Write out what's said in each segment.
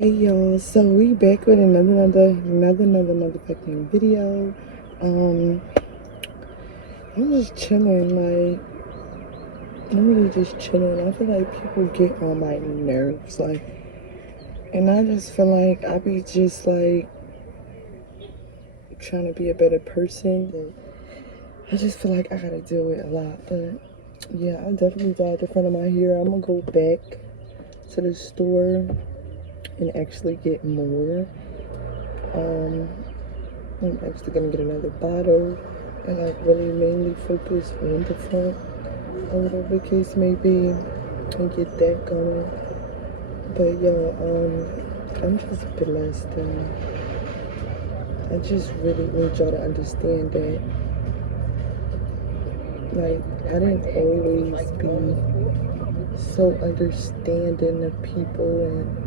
Hey y'all, so we back with another motherfucking video. Um, I'm just chilling, like I'm really just chilling. I feel like people get on my nerves, like, and I just feel like I be just like trying to be a better person. And I just feel like I gotta deal with a lot, but yeah, I definitely dyed the front of my hair. I'm gonna go back to the store and actually get more. Um, I'm actually gonna get another bottle and like really mainly focus on the front or whatever the case may be and get that going. But yo, I'm just blessed and I just really need y'all to understand that like I didn't always be so understanding of people and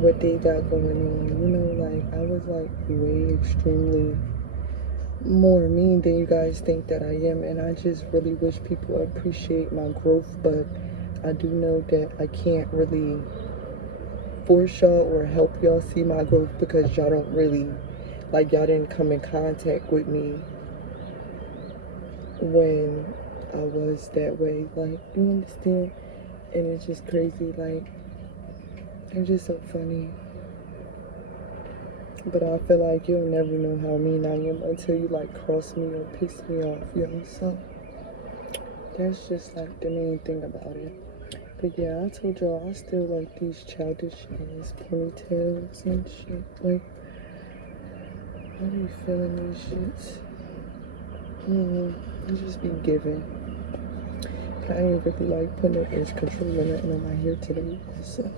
what they got going on. You know, like I was like way extremely more mean than you guys think that I am, and I just really wish people appreciate my growth, but I do know that I can't really force y'all or help y'all see my growth because y'all don't really, like, y'all didn't come in contact with me when I was that way, like, you understand? And it's just crazy, like, it's just so funny. But I feel like you'll never know how mean I am until you like cross me or piss me off, you know? So that's just like the main thing about it. But yeah, I told y'all I still like these childish ass ponytails and shit. Like, I be feeling these shits. I just be giving. I ain't really like putting no edge control or nothing on my hair today. So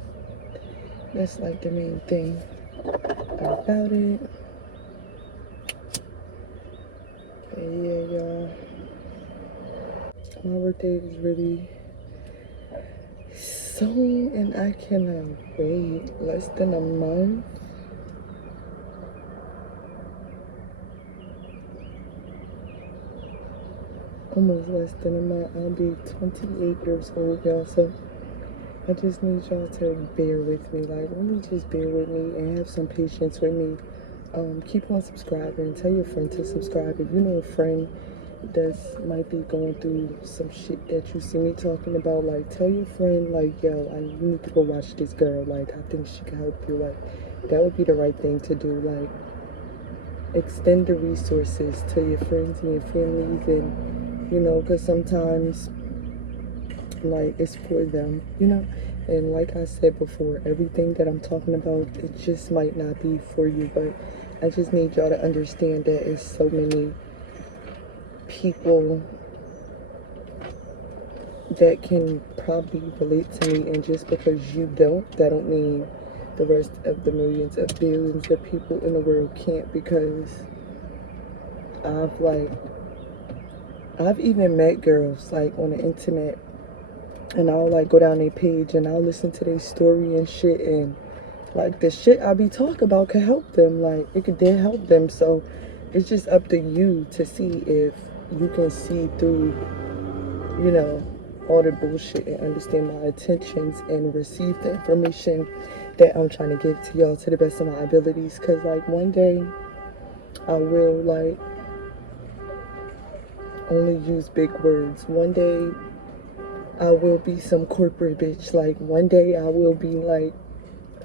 that's like the main thing about it. But yeah, y'all. My birthday is really soon and I cannot wait. Less than a month. Almost less than a month. I'll be 28 years old, y'all. So I just need y'all to bear with me. Like, really just bear with me and have some patience with me. Keep on subscribing. Tell your friend to subscribe. If you know a friend that's might be going through some shit that you see me talking about, like, tell your friend, like, yo, you need to go watch this girl. Like, I think she can help you. Like, that would be the right thing to do. Like, extend the resources to your friends and your families, and, you know, because sometimes like it's for them, you know. And like I said before, everything that I'm talking about, it just might not be for you, but I just need y'all to understand that it's so many people that can probably relate to me, and just because you don't, that don't mean the rest of the millions of billions of people in the world can't. Because I've like I've even met girls like on the internet, and I'll like go down their page and I'll listen to their story and shit, and like the shit I be talking about could help them. Like it could then help them. So it's just up to you to see if you can see through, you know, all the bullshit and understand my intentions and receive the information that I'm trying to give to y'all to the best of my abilities. Cause like one day I will like only use big words. One day I will be some corporate bitch. Like one day I will be like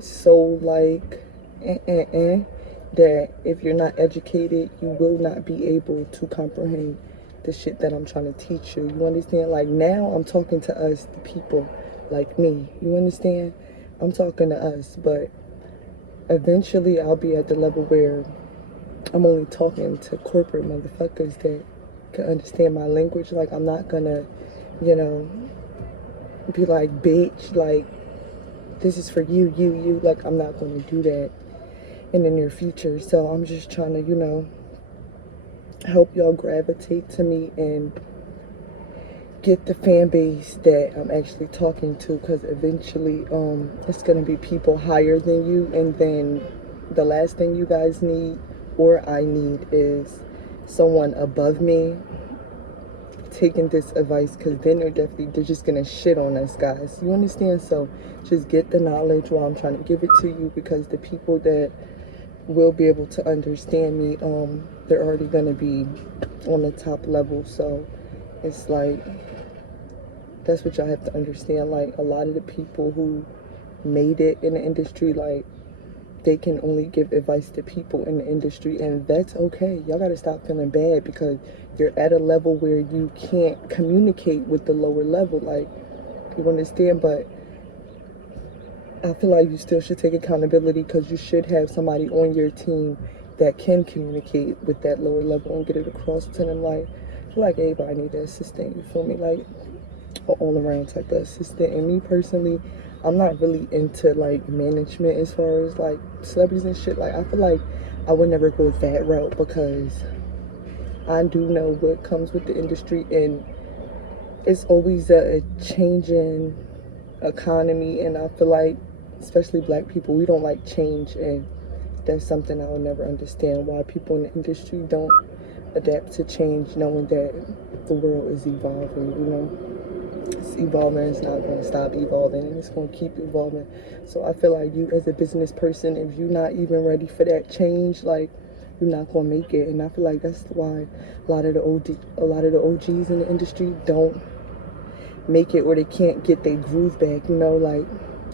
so like that if you're not educated, you will not be able to comprehend the shit that I'm trying to teach you. You understand? Like now I'm talking to us, the people, like me. You understand? I'm talking to us, but eventually I'll be at the level where I'm only talking to corporate motherfuckers that can understand my language. Like I'm not gonna, you know, be like, bitch, like this is for you, you. Like I'm not gonna do that in the near future. So I'm just trying to, you know, help y'all gravitate to me and get the fan base that I'm actually talking to, because eventually it's going to be people higher than you, and then the last thing you guys need or I need is someone above me taking this advice, because then they're just gonna shit on us, guys. You understand? So just get the knowledge while I'm trying to give it to you, because the people that will be able to understand me, they're already gonna be on the top level. So it's like, that's what y'all have to understand. Like, a lot of the people who made it in the industry, like, they can only give advice to people in the industry, and that's okay. Y'all gotta stop feeling bad because you're at a level where you can't communicate with the lower level. Like, you understand? But I feel like you still should take accountability, because you should have somebody on your team that can communicate with that lower level and get it across to them. Like, I feel like everybody need an assistant, you feel me? Like, an all-around type of assistant. And me personally, I'm not really into like management as far as like celebrities and shit. Like, I feel like I would never go that route, because I do know what comes with the industry, and it's always a changing economy. And I feel like, especially black people, we don't like change, and that's something I will never understand, why people in the industry don't adapt to change, knowing that the world is evolving. It's evolving, it's not going to stop evolving, and it's going to keep evolving. So I feel like you, as a business person, if you're not even ready for that change, like, you're not going to make it. And I feel like that's why a lot of the OGs in the industry don't make it, or they can't get their groove back. Like,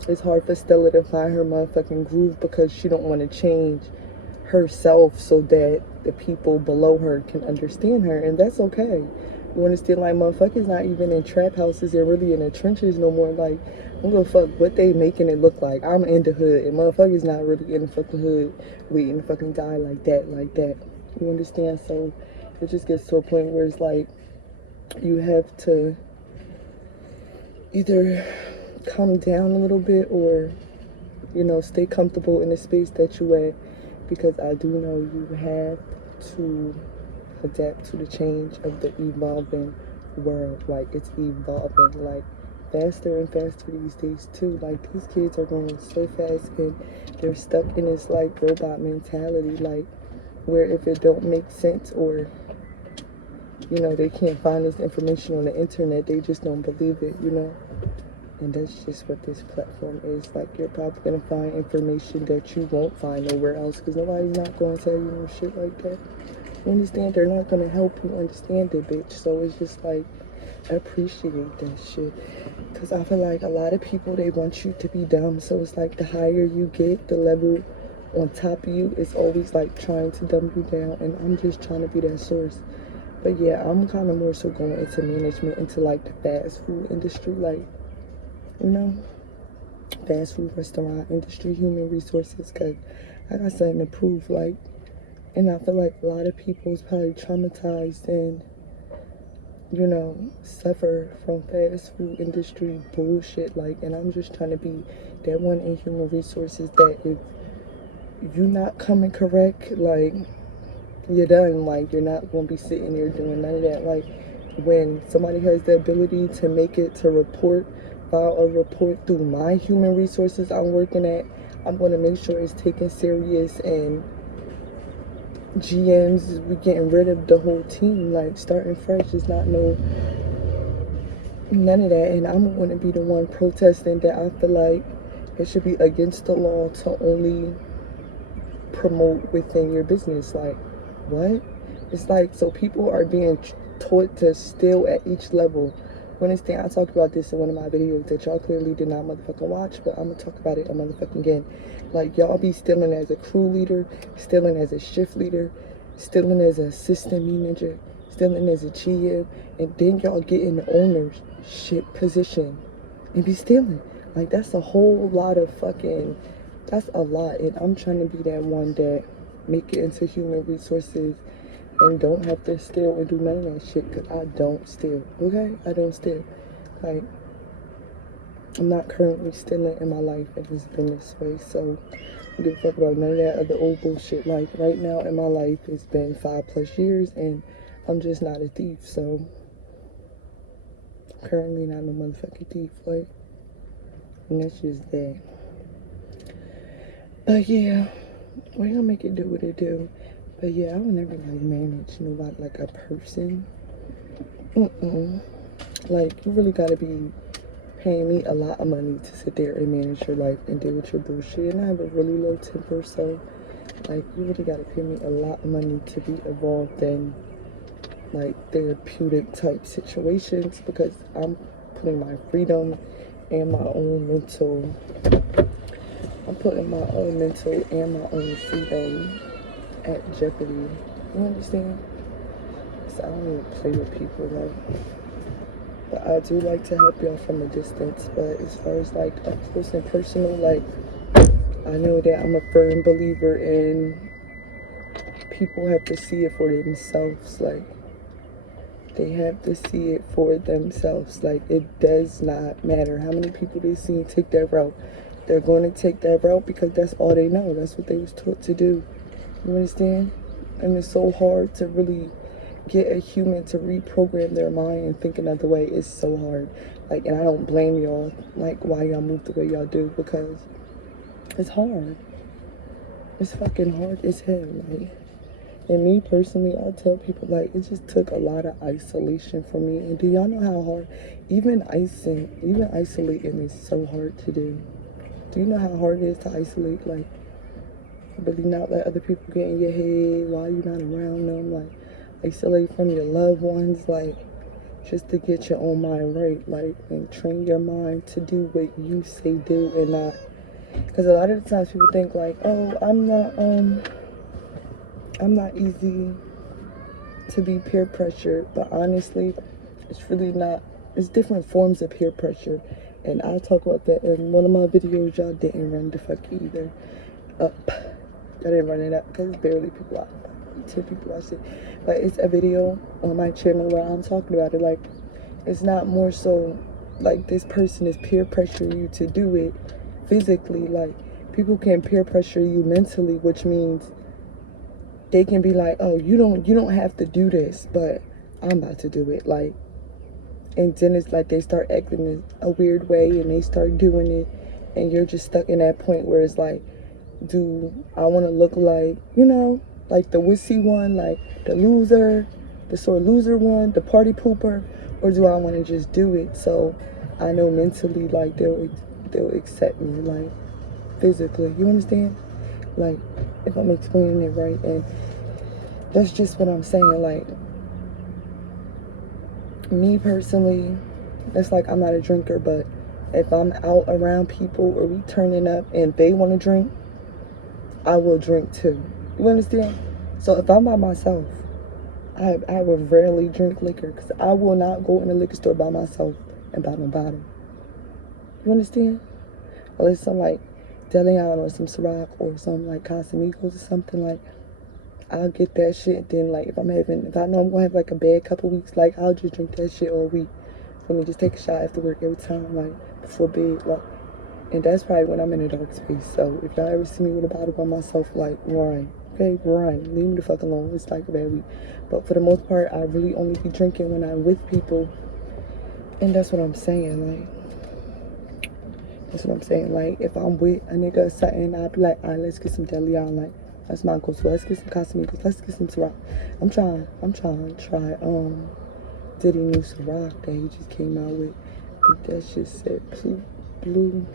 it's hard for Stella to find her motherfucking groove, because she don't want to change herself so that the people below her can understand her, and that's okay. You understand? Like, motherfuckers not even in trap houses, they're really in the trenches no more. Like, I don't give a fuck what they making it look like. I'm in the hood, and motherfuckers not really in the fucking hood waiting to fucking die like that. You understand? So it just gets to a point where it's like, you have to either calm down a little bit, or stay comfortable in the space that you at, because I do know you have to adapt to the change of the evolving world. Like, it's evolving like faster and faster these days too. Like, these kids are growing so fast, and they're stuck in this like robot mentality, like, where if it don't make sense, or they can't find this information on the internet, they just don't believe it. And that's just what this platform is. Like, you're probably gonna find information that you won't find nowhere else, because nobody's not gonna tell you no shit like that. You understand? They're not gonna help you understand it, bitch. So it's just like, appreciate that shit. Because I feel like a lot of people, they want you to be dumb. So it's like, the higher you get, the level on top of you is always like trying to dumb you down. And I'm just trying to be that source. But yeah, I'm kind of more so going into management, into like the fast food industry. Like, fast food restaurant industry, human resources, because I got something to prove. Like, and I feel like a lot of people is probably traumatized and suffer from fast food industry bullshit. Like, and I'm just trying to be that one in human resources that if you're not coming correct, like, you're done. Like, you're not gonna be sitting there doing none of that. Like, when somebody has the ability to make it to file a report through my human resources I'm working at, I'm gonna make sure it's taken serious, and GMs, we getting rid of the whole team, like, starting fresh. It's not none of that. And I'm gonna be the one protesting that. I feel like it should be against the law to only promote within your business. Like, what? It's like, so people are being taught to steal at each level. You understand? I talked about this in one of my videos that y'all clearly did not motherfucking watch, but I'm gonna talk about it a motherfucking again. Like, y'all be stealing as a crew leader, stealing as a shift leader, stealing as an assistant manager, stealing as a GM, and then y'all get in the ownership position and be stealing. Like, that's a whole lot of fucking, that's a lot. And I'm trying to be that one that make it into human resources and don't have to steal and do none of that shit, because I don't steal, okay? I don't steal. Like, I'm not currently stealing in my life, and it's been this way. So I don't give a fuck about none of that other old bullshit. Like, right now in my life, it's been 5+ years, and I'm just not a thief. So I'm currently not no motherfucking thief. Like, and that's just that. But yeah, we're gonna make it do what it do. But yeah, I would never like manage nobody, like a person. Like, you really gotta be paying me a lot of money to sit there and manage your life and deal with your bullshit. And I have a really low temper, so like, you really gotta pay me a lot of money to be involved in like therapeutic type situations, because I'm putting my freedom and my own mental, I'm putting my own mental and my own freedom at jeopardy. You understand? So I don't even play with people, like, but I do like to help y'all from a distance. But as far as like up close and personal, like, I know that I'm a firm believer in people have to see it for themselves. Like, they have to see it for themselves. Like, it does not matter how many people they see take that route. They're going to take that route because that's all they know. That's what they was taught to do. You understand? And it's so hard to really get a human to reprogram their mind and think another way. It's so hard. Like, and I don't blame y'all, like, why y'all move the way y'all do, because it's hard. It's fucking hard as hell. Like, and me personally, I tell people, like, it just took a lot of isolation for me. And do y'all know how hard, even isolating is so hard to do. Do you know how hard it is to isolate? Like, really not let other people get in your head while you're not around them. Like, isolate from your loved ones, like, just to get your own mind right, like, and train your mind to do what you say do and not. Because a lot of the times people think like, oh, I'm not easy to be peer pressured, but honestly, it's really not. It's different forms of peer pressure, and I'll talk about that in one of my videos. Y'all didn't run the fuck either up. I didn't run it up because it's barely people out. 10 people watched it, but it's a video on my channel where I'm talking about it. Like, it's not more so like this person is peer pressuring you to do it physically. Like, people can peer pressure you mentally, which means they can be like, oh, you don't have to do this, but I'm about to do it. Like, and then it's like they start acting in a weird way and they start doing it, and you're just stuck in that point where it's like, do I want to look like, like the wussy one, like the loser, the sore loser one, the party pooper, or do I want to just do it so I know mentally, like, they'll accept me, like, physically. You understand? Like, if I'm explaining it right. And that's just what I'm saying. Like, me personally, it's like, I'm not a drinker, but if I'm out around people or we turning up and they want to drink, I will drink too. You understand? So if I'm by myself, I will rarely drink liquor, because I will not go in a liquor store by myself and buy my bottle. You understand? Unless some like Deleon or some Ciroc or some like Casamigos or something, like, I'll get that shit. Then like, if I know I'm gonna have like a bad couple weeks, like, I'll just drink that shit all week. For me, just take a shot after work every time, like, before bed, like. And that's probably when I'm in a dark space. So if y'all ever see me with a bottle by myself, like, run. Okay, run. Leave me the fuck alone. It's like a bad week. But for the most part, I really only be drinking when I'm with people. And that's what I'm saying. Like, that's what I'm saying. Like, if I'm with a nigga or something, I'll be like, all right, let's get some Deleon. Like, that's my go-to. Let's get some Casamigos. Let's get some Ciroc. I'm trying to try Diddy new Ciroc that he just came out with. I think that shit said blue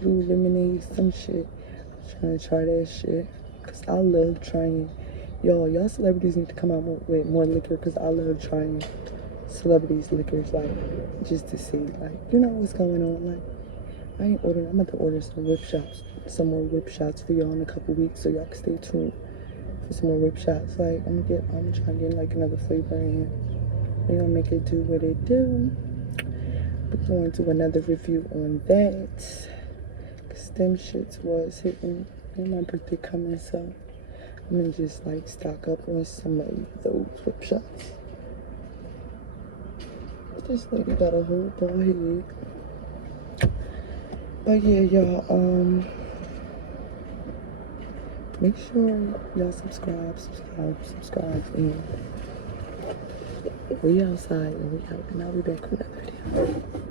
lemonade, some shit. I'm trying to try that shit, because I love trying. Y'all celebrities need to come out with more liquor, because I love trying celebrities' liquors, like, just to see, like, what's going on. Like, I'm about to order some more whip shots for y'all in a couple weeks, so y'all can stay tuned for some more whip shots. Like, I'm gonna try to get like another flavor in. We're gonna make it do what it do. We're going to do another review on that. Them shits was hitting, and my birthday coming, so I'm gonna just like stock up on some of those whip shots. This lady got a whole bald head. But yeah, y'all, make sure y'all subscribe, and we outside and we out, and I'll be back with another video.